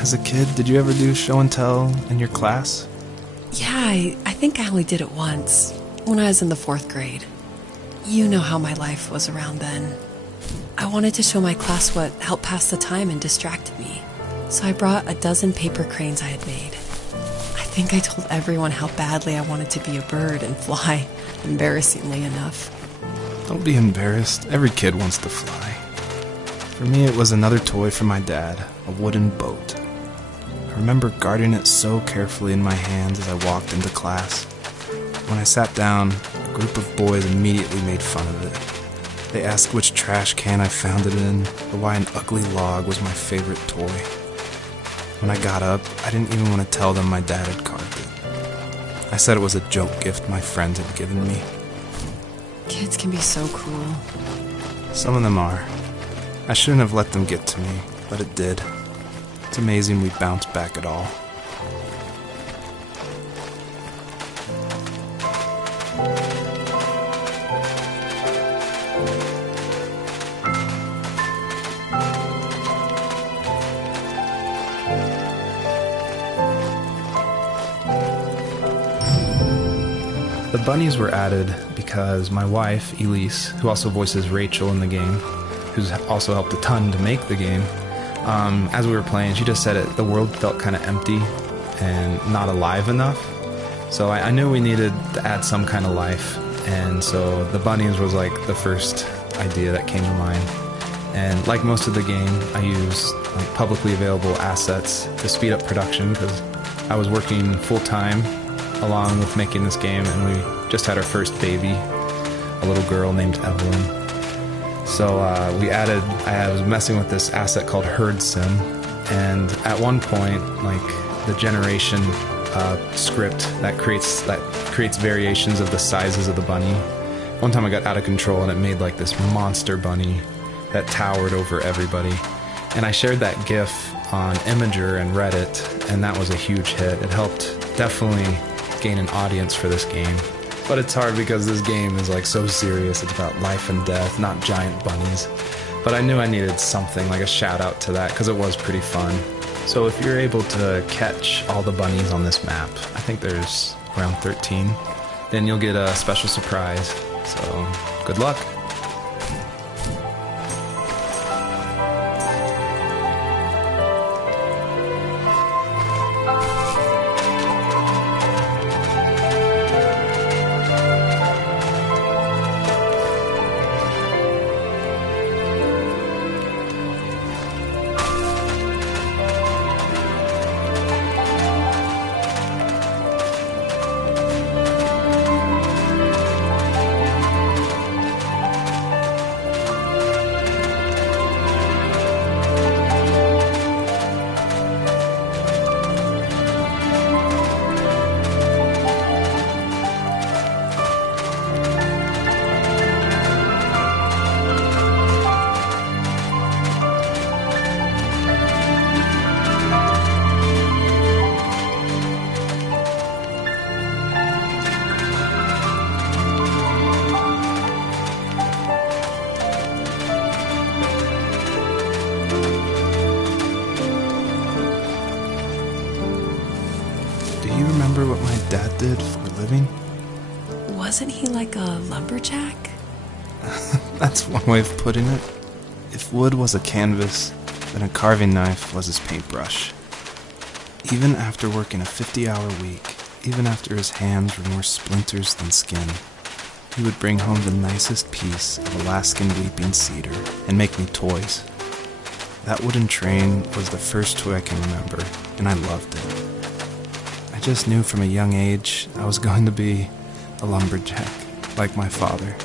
As a kid, did you ever do show and tell in your class? Yeah, I think I only did it once, when I was in the 4th grade. You know how my life was around then. I wanted to show my class what helped pass the time and distracted me, so I brought a dozen paper cranes I had made. I think I told everyone how badly I wanted to be a bird and fly, embarrassingly enough. Don't be embarrassed. Every kid wants to fly. For me, it was another toy from my dad, a wooden boat. I remember guarding it so carefully in my hands as I walked into class. When I sat down, a group of boys immediately made fun of it. They asked which trash can I found it in, or why an ugly log was my favorite toy. When I got up, I didn't even want to tell them my dad had carved it. I said it was a joke gift my friends had given me. Kids can be so cruel. Some of them are. I shouldn't have let them get to me, but it did. It's amazing we bounced back at all. The bunnies were added because my wife, Elise, who also voices Rachel in the game, who's also helped a ton to make the game, as we were playing, she just said the world felt kind of empty and not alive enough. So I knew we needed to add some kind of life, and so the bunnies was like the first idea that came to mind. And like most of the game, I used like publicly available assets to speed up production because I was working full-time along with making this game, and we just had our first baby, a little girl named Evelyn. So I was messing with this asset called Herd Sim, and at one point, like the generation script that creates variations of the sizes of the bunny. One time I got out of control and it made like this monster bunny that towered over everybody. And I shared that GIF on Imager and Reddit, and that was a huge hit. It helped definitely gain an audience for this game. But it's hard because this game is like so serious. It's about life and death, not giant bunnies. But I knew I needed something, like a shout out to that, because it was pretty fun. So if you're able to catch all the bunnies on this map, I think there's around 13, then you'll get a special surprise. So good luck. Do you remember what my dad did for a living? Wasn't he like a lumberjack? That's one way of putting it. If wood was a canvas, then a carving knife was his paintbrush. Even after working a 50-hour week, even after his hands were more splinters than skin, he would bring home the nicest piece of Alaskan weeping cedar and make me toys. That wooden train was the first toy I can remember, and I loved it. I just knew from a young age I was going to be a lumberjack, like my father.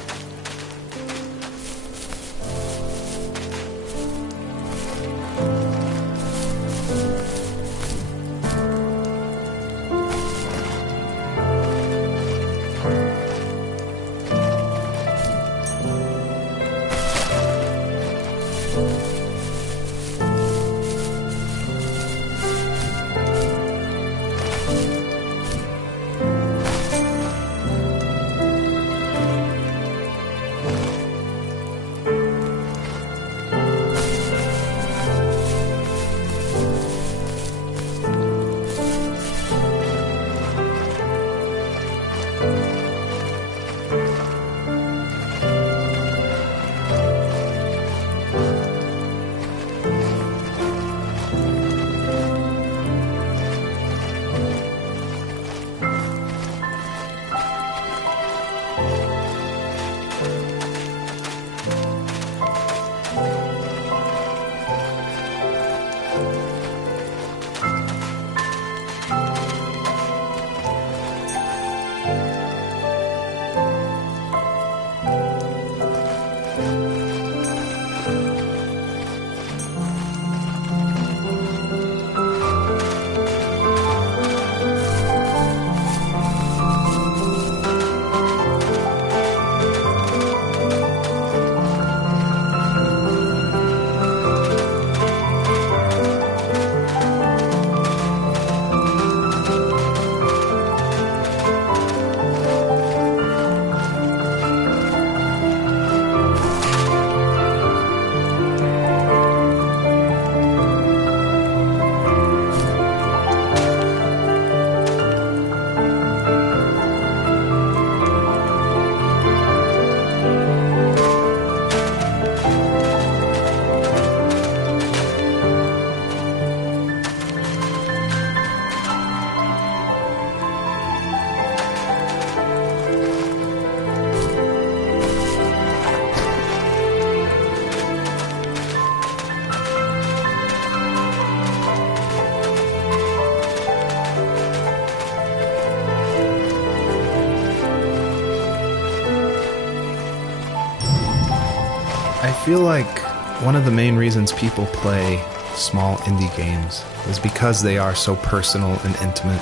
feel like one of the main reasons people play small indie games is because they are so personal and intimate.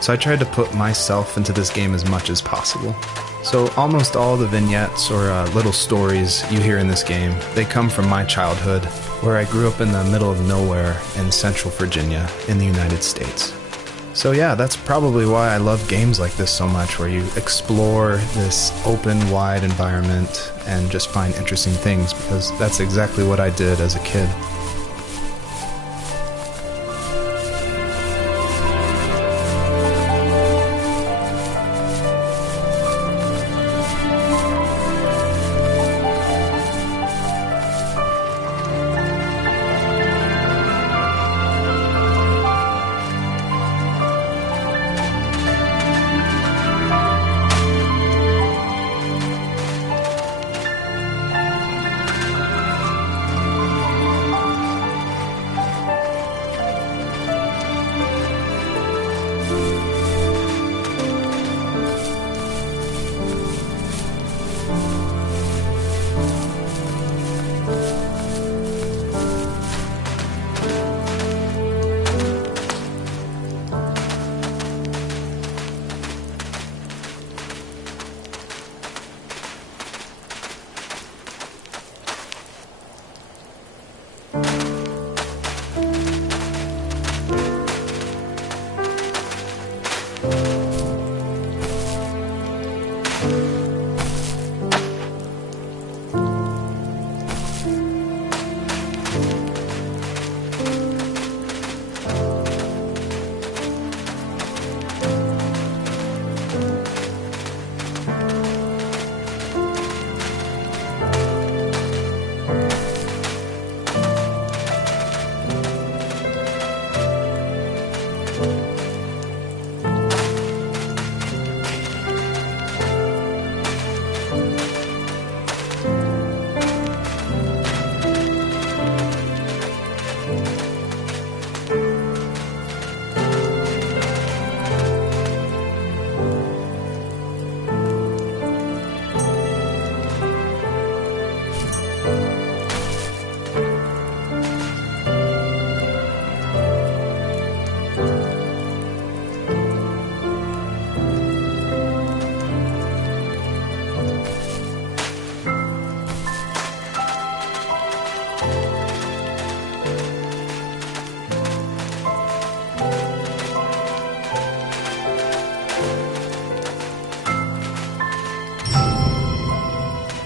So I tried to put myself into this game as much as possible. So almost all the vignettes or little stories you hear in this game, they come from my childhood, where I grew up in the middle of nowhere in Central Virginia in the United States. So yeah, that's probably why I love games like this so much, where you explore this open, wide environment and just find interesting things, because that's exactly what I did as a kid.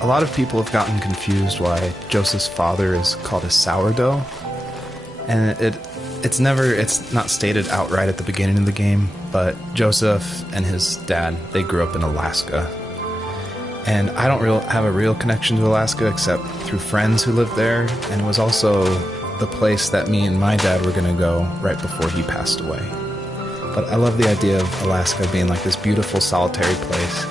A lot of people have gotten confused why Joseph's father is called a sourdough, and it's not stated outright at the beginning of the game, but Joseph and his dad, they grew up in Alaska, and I don't have a real connection to Alaska except through friends who lived there, and it was also the place that me and my dad were going to go right before he passed away. But I love the idea of Alaska being like this beautiful solitary place.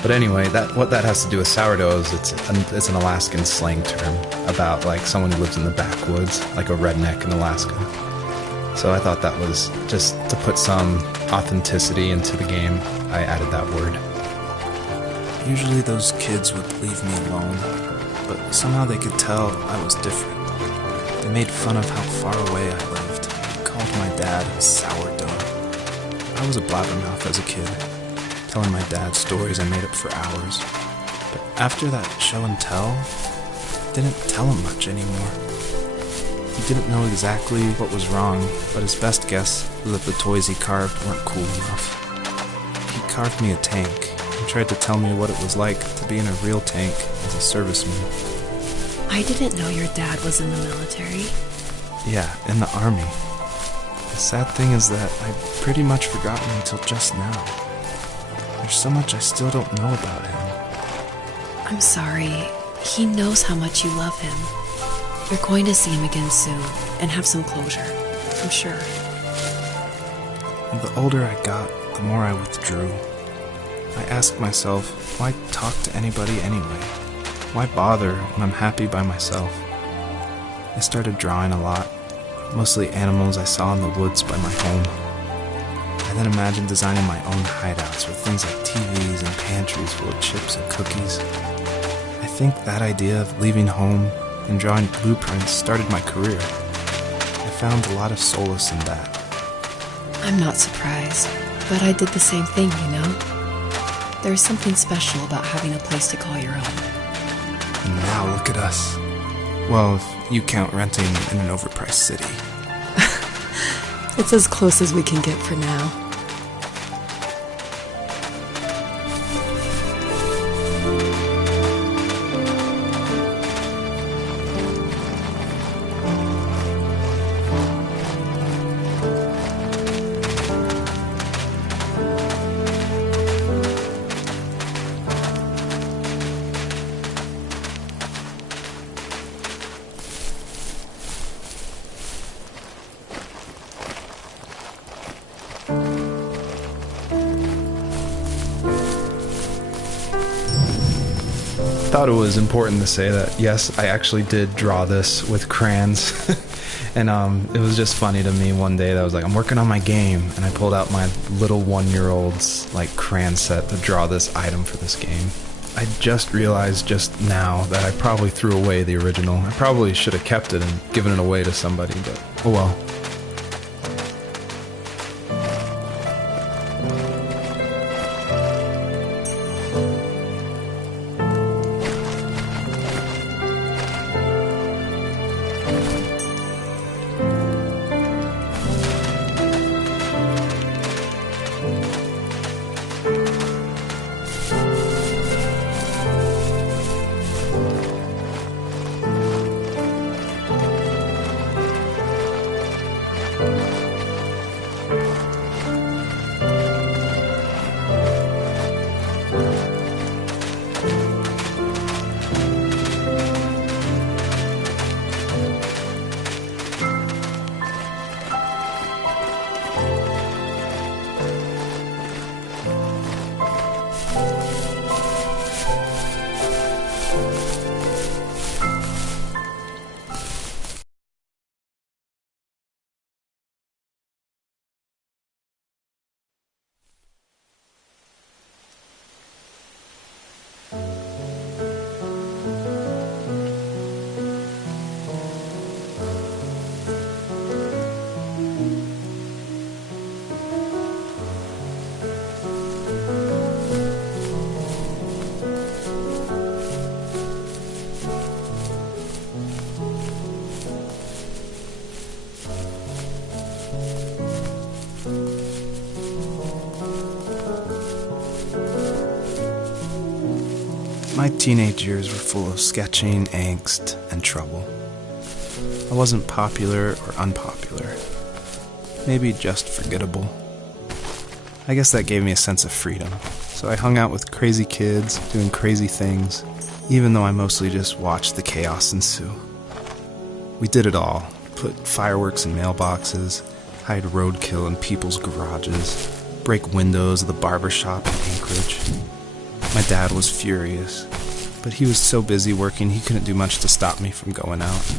But anyway, what that has to do with sourdough is it's an Alaskan slang term about like someone who lives in the backwoods, like a redneck in Alaska. So I thought that was just to put some authenticity into the game, I added that word. Usually those kids would leave me alone, but somehow they could tell I was different. They made fun of how far away I lived, called my dad a sourdough. I was a blabbermouth as a kid, telling my dad stories I made up for hours. But after that show and tell, I didn't tell him much anymore. He didn't know exactly what was wrong, but his best guess was that the toys he carved weren't cool enough. He carved me a tank and tried to tell me what it was like to be in a real tank as a serviceman. I didn't know your dad was in the military. Yeah, in the army. The sad thing is that I'd pretty much forgotten until just now. There's so much I still don't know about him. I'm sorry. He knows how much you love him. You're going to see him again soon and have some closure, I'm sure. And the older I got, the more I withdrew. I asked myself, why talk to anybody anyway? Why bother when I'm happy by myself? I started drawing a lot, mostly animals I saw in the woods by my home. I then imagined designing my own hideouts with things like TVs and pantries full of chips and cookies. I think that idea of leaving home and drawing blueprints started my career. I found a lot of solace in that. I'm not surprised, but I did the same thing, you know? There's something special about having a place to call your own. And now look at us. Well, if you count renting in an overpriced city. It's as close as we can get for now. I thought it was important to say that, yes, I actually did draw this with crayons. And it was just funny to me one day that I was like, I'm working on my game, and I pulled out my little 1-year-old's like crayon set to draw this item for this game. I just realized just now that I probably threw away the original. I probably should have kept it and given it away to somebody, but oh well. My teenage years were full of sketching, angst, and trouble. I wasn't popular or unpopular. Maybe just forgettable. I guess that gave me a sense of freedom. So I hung out with crazy kids, doing crazy things, even though I mostly just watched the chaos ensue. We did it all. Put fireworks in mailboxes, hide roadkill in people's garages, break windows of the barber shop in Anchorage. My dad was furious, but he was so busy working he couldn't do much to stop me from going out.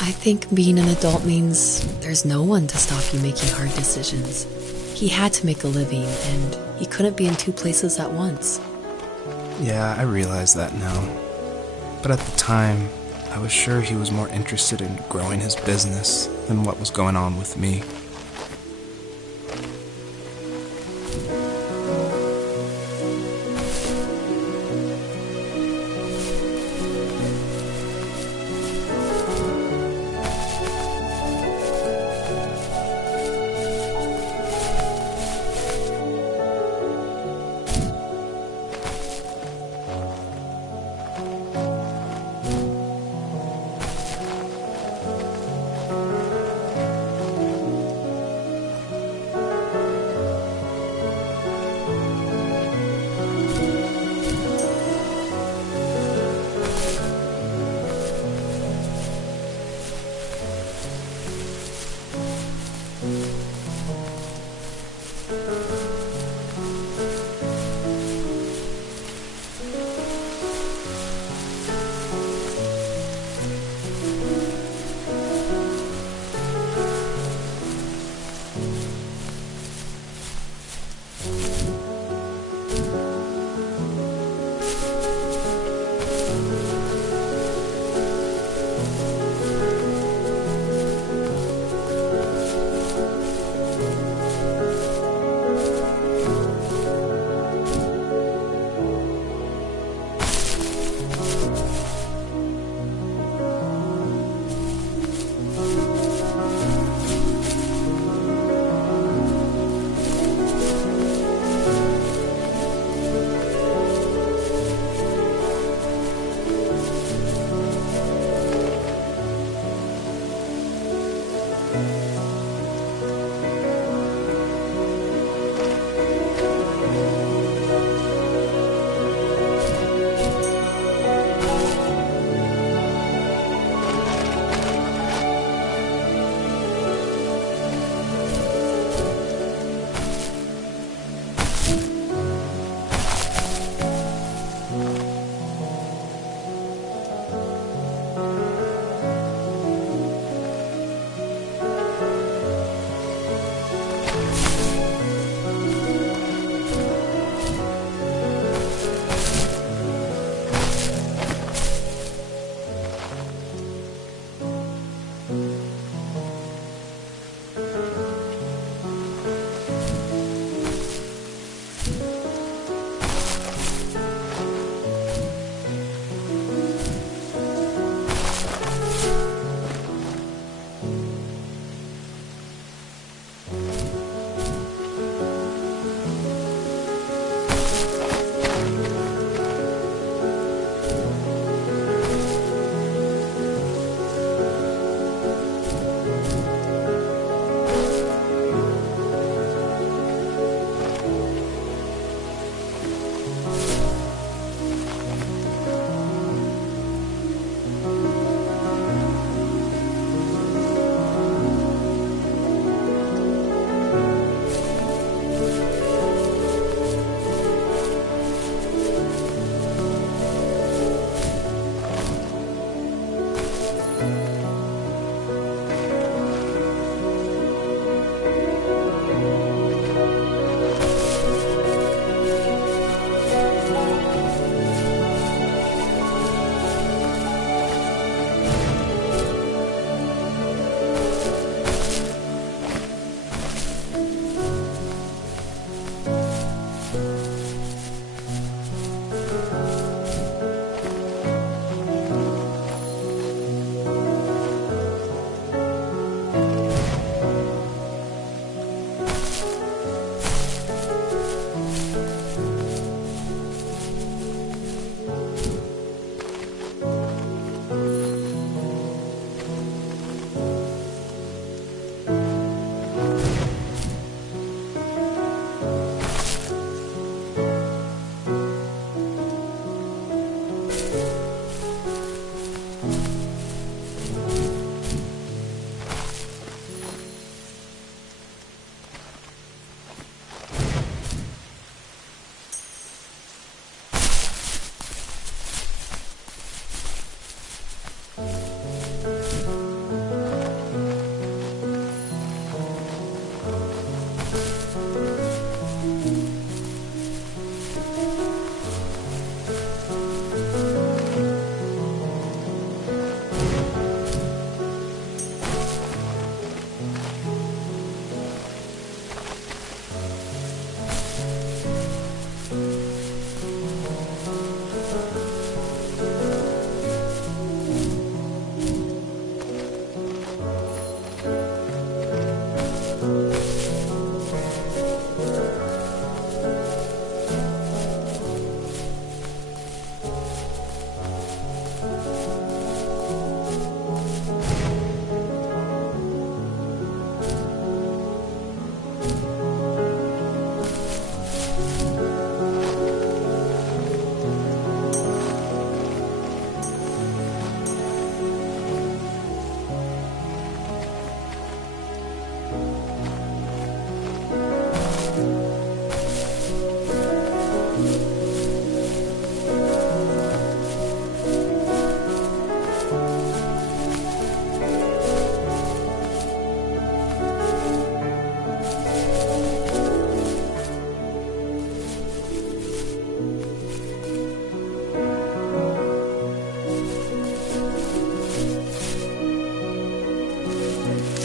I think being an adult means there's no one to stop you making hard decisions. He had to make a living, and he couldn't be in two places at once. Yeah, I realize that now. But at the time, I was sure he was more interested in growing his business than what was going on with me.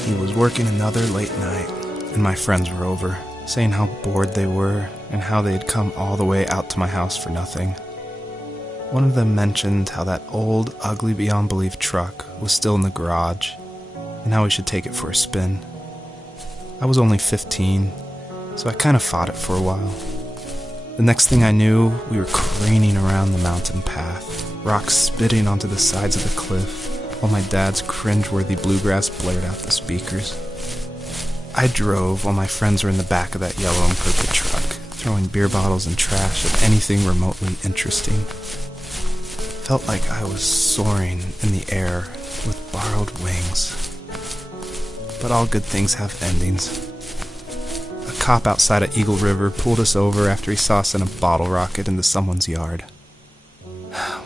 He was working another late night, and my friends were over, saying how bored they were and how they had come all the way out to my house for nothing. One of them mentioned how that old, ugly beyond belief truck was still in the garage, and how we should take it for a spin. I was only 15, so I kind of fought it for a while. The next thing I knew, we were craning around the mountain path, rocks spitting onto the sides of the cliff, while my dad's cringeworthy bluegrass blared out the speakers. I drove while my friends were in the back of that yellow and purple truck, throwing beer bottles and trash at anything remotely interesting. Felt like I was soaring in the air with borrowed wings. But all good things have endings. A cop outside of Eagle River pulled us over after he saw us send a bottle rocket into someone's yard.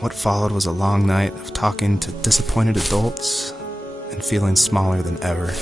What followed was a long night of talking to disappointed adults and feeling smaller than ever.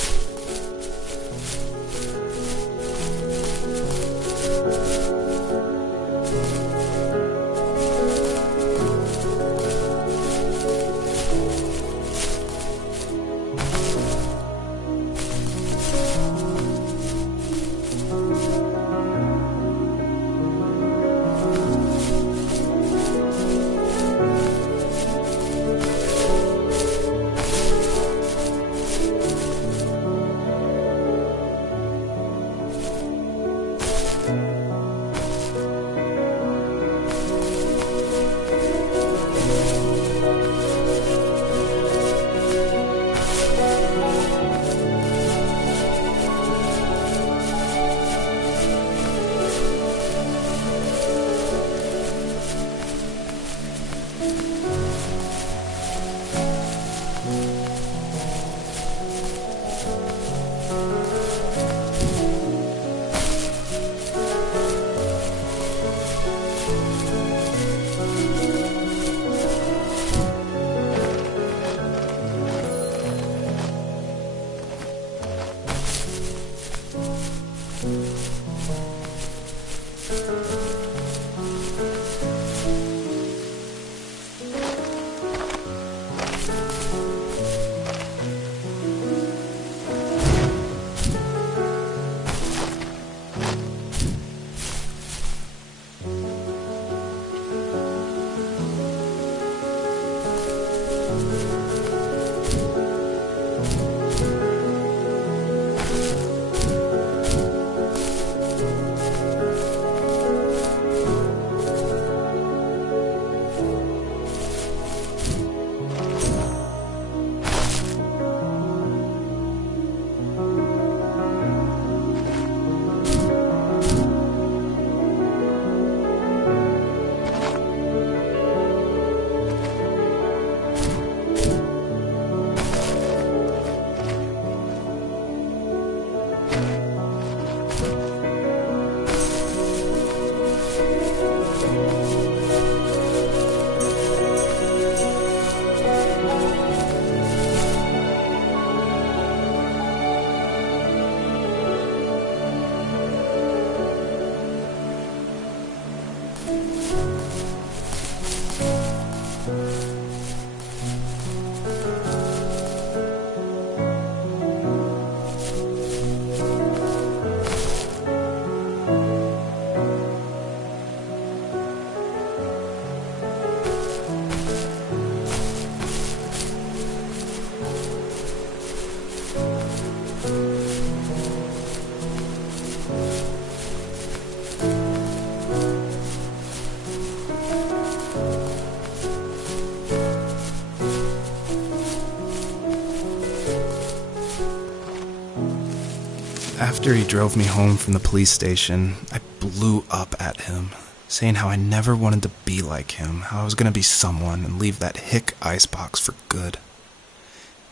After he drove me home from the police station, I blew up at him, saying how I never wanted to be like him, how I was going to be someone and leave that hick icebox for good.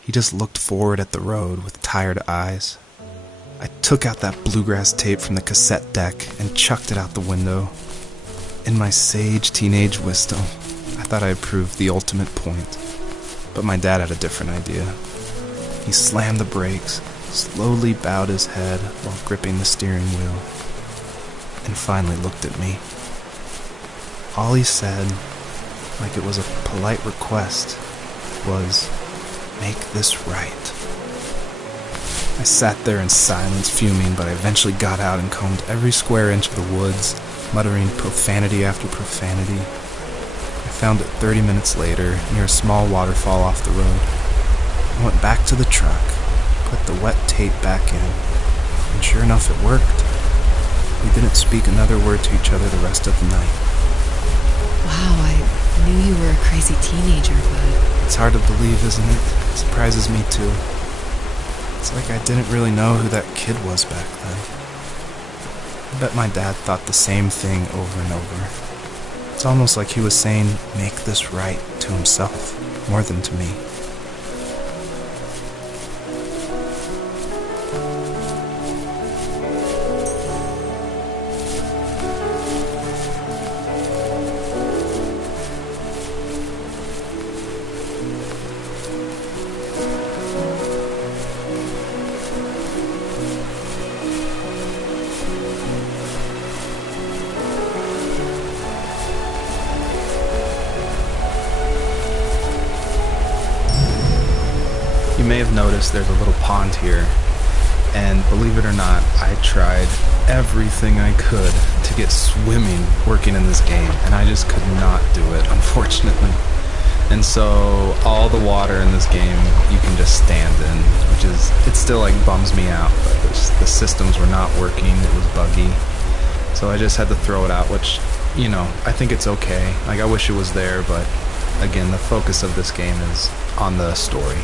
He just looked forward at the road with tired eyes. I took out that bluegrass tape from the cassette deck and chucked it out the window. In my sage teenage wisdom, I thought I had proved the ultimate point. But my dad had a different idea. He slammed the brakes, slowly bowed his head while gripping the steering wheel, and finally looked at me. All he said, like it was a polite request, was, "Make this right." I sat there in silence, fuming, but I eventually got out and combed every square inch of the woods, muttering profanity after profanity. I found it 30 minutes later, near a small waterfall off the road. I went back to the truck, put the wet tape back in, and sure enough it worked. We didn't speak another word to each other the rest of the night. Wow, I knew you were a crazy teenager, but It's hard to believe, isn't it? It surprises me too. It's like I didn't really know who that kid was back then. I bet my dad thought the same thing over and over. It's almost like he was saying, make this right, to himself, more than to me. You may have noticed there's a little pond here, and believe it or not, I tried everything I could to get swimming working in this game, and I just could not do it, unfortunately. And so all the water in this game you can just stand in, which is, it still like bums me out, but the systems were not working, it was buggy. So I just had to throw it out, which, you know, I think it's okay. Like, I wish it was there, but again, the focus of this game is on the story.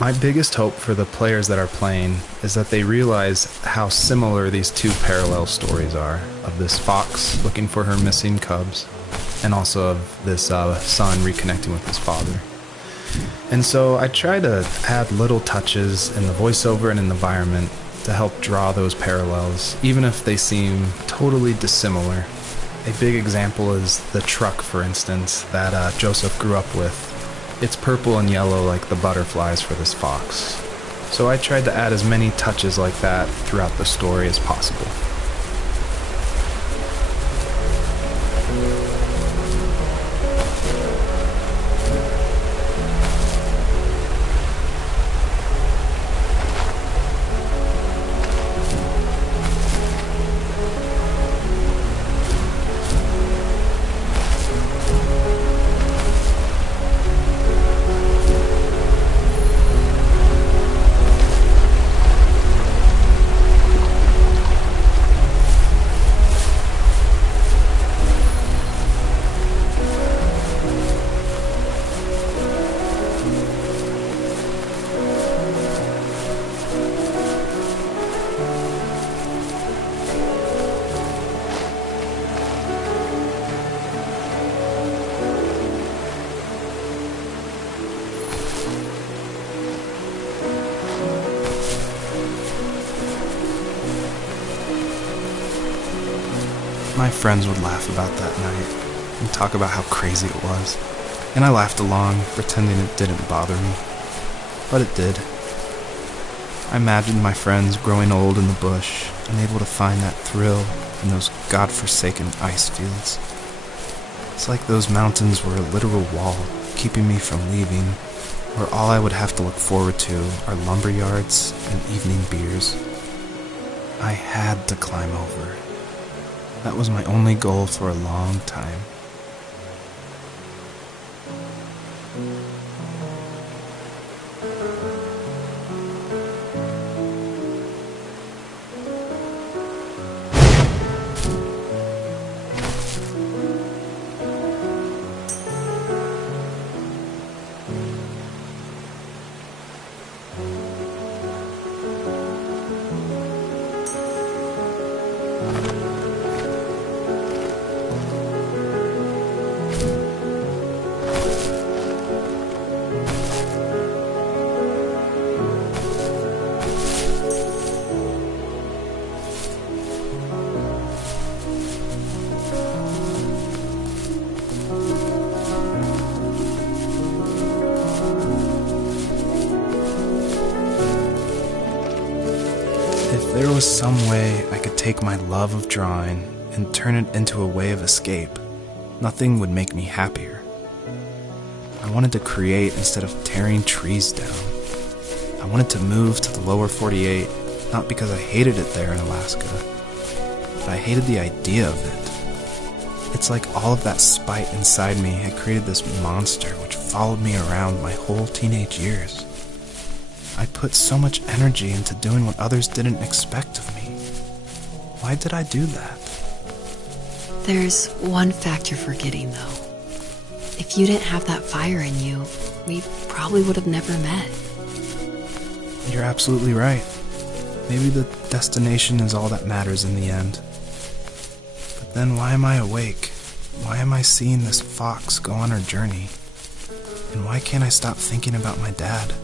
My biggest hope for the players that are playing is that they realize how similar these two parallel stories are, of this fox looking for her missing cubs, and also of this son reconnecting with his father. And so I try to add little touches in the voiceover and in the environment to help draw those parallels, even if they seem totally dissimilar. A big example is the truck, for instance, that Joseph grew up with. It's purple and yellow like the butterflies for this fox. So I tried to add as many touches like that throughout the story as possible. My friends would laugh about that night and talk about how crazy it was, and I laughed along, pretending it didn't bother me. But it did. I imagined my friends growing old in the bush, unable to find that thrill in those godforsaken ice fields. It's like those mountains were a literal wall, keeping me from leaving, where all I would have to look forward to are lumber yards and evening beers. I had to climb over. That was my only goal for a long time. If there was some way I could take my love of drawing and turn it into a way of escape, nothing would make me happier. I wanted to create instead of tearing trees down. I wanted to move to the lower 48, not because I hated it there in Alaska, but I hated the idea of it. It's like all of that spite inside me had created this monster which followed me around my whole teenage years. I put so much energy into doing what others didn't expect of me. Why did I do that? There's one fact you're forgetting, though. If you didn't have that fire in you, we probably would have never met. You're absolutely right. Maybe the destination is all that matters in the end. But then why am I awake? Why am I seeing this fox go on her journey? And why can't I stop thinking about my dad?